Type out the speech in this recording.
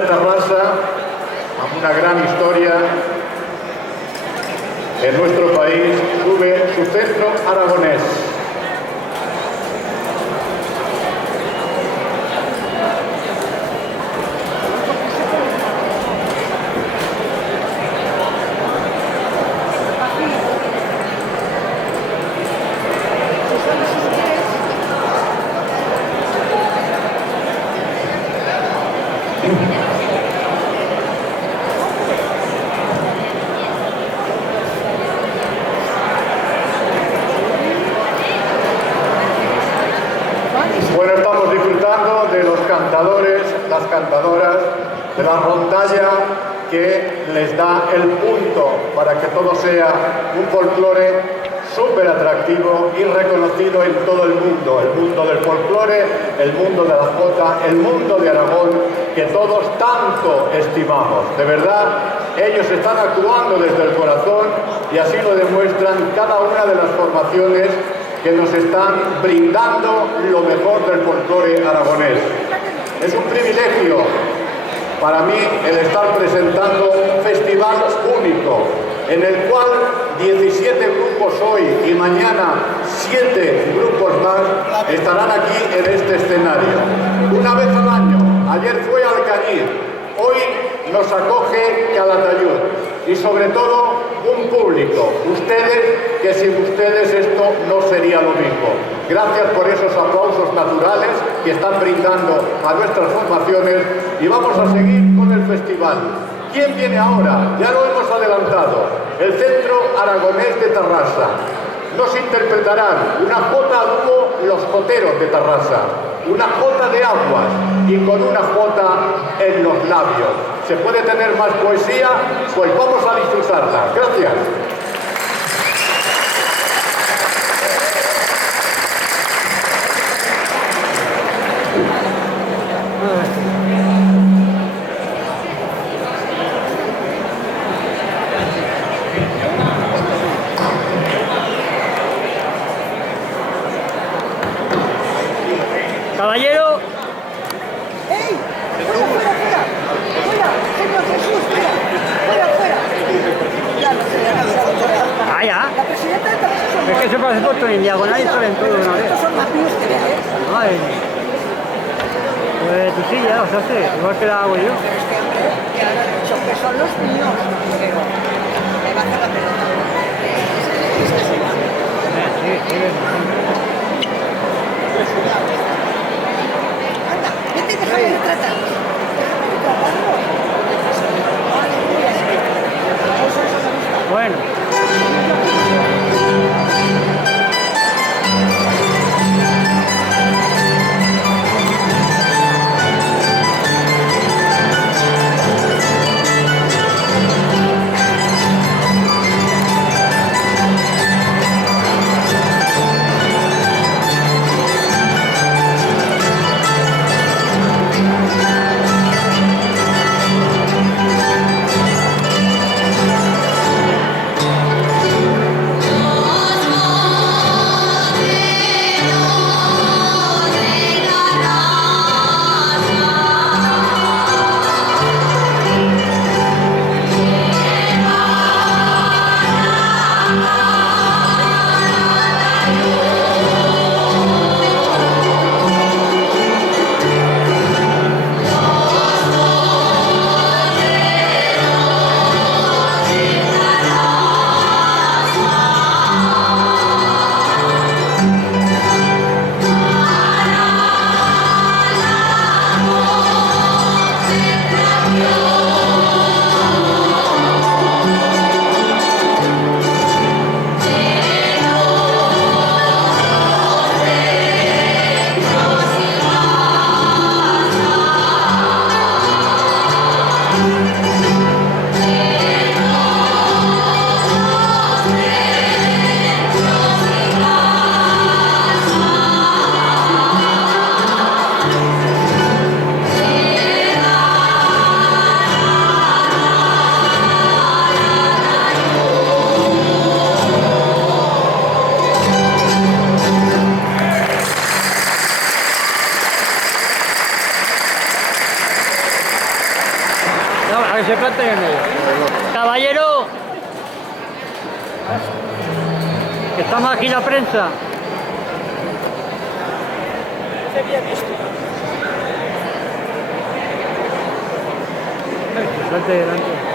de Tarrasa, una gran historia en nuestro país, sube su centro aragonés. Bueno, estamos disfrutando de los cantadores, las cantadoras, de la rondalla que les da el punto para que todo sea un folclore súper atractivo y reconocido en todo el mundo del folclore, el mundo de la jota, el mundo de Aragón, que todos tanto estimamos. De verdad, ellos están actuando desde el corazón y así lo demuestran cada una de las formaciones que nos están brindando lo mejor del folclore aragonés. Es un privilegio para mí el estar presentando un festival único, en el cual 17 grupos hoy y mañana 7 grupos más estarán aquí en este escenario. Una vez al año, ayer fue Alcañiz, hoy nos acoge Calatayud y sobre todo un público, ustedes, que sin ustedes esto no sería lo mismo. Gracias por esos aplausos naturales que están brindando a nuestras formaciones y vamos a seguir con el festival. ¿Quién viene ahora? Ya lo hemos adelantado. El Centro Aragonés de Tarrasa. Nos interpretarán una jota a dúo Los Joteros de Tarrasa, una jota de aguas y con una jota en los labios. ¿Se puede tener más poesía? Pues vamos a disfrutarla. Gracias. Caballero. ¡Ey! ¡Fuera, fuera, fuera! ¡Fuera! ¡Señor Jesús, fuera! ¡Fuera, fuera! Ya no sé, Ah, ya. la presidenta de Tarrasa son Es que se parece por todo en diagonal y salen todo de una vez. estos son más míos que veas. Madre mía. Pues tu silla, o sea, sí, igual que la hago yo. Pero es que, hombre, que ahora he dicho que son los míos. Pero me va a hacer la pelota. Sí, sí. Anda, vete, déjame retratar. Déjame retratarlo. Eso me gusta. Bueno. que se plante en el medio. Caballero, que estamos aquí la prensa. Salte delante.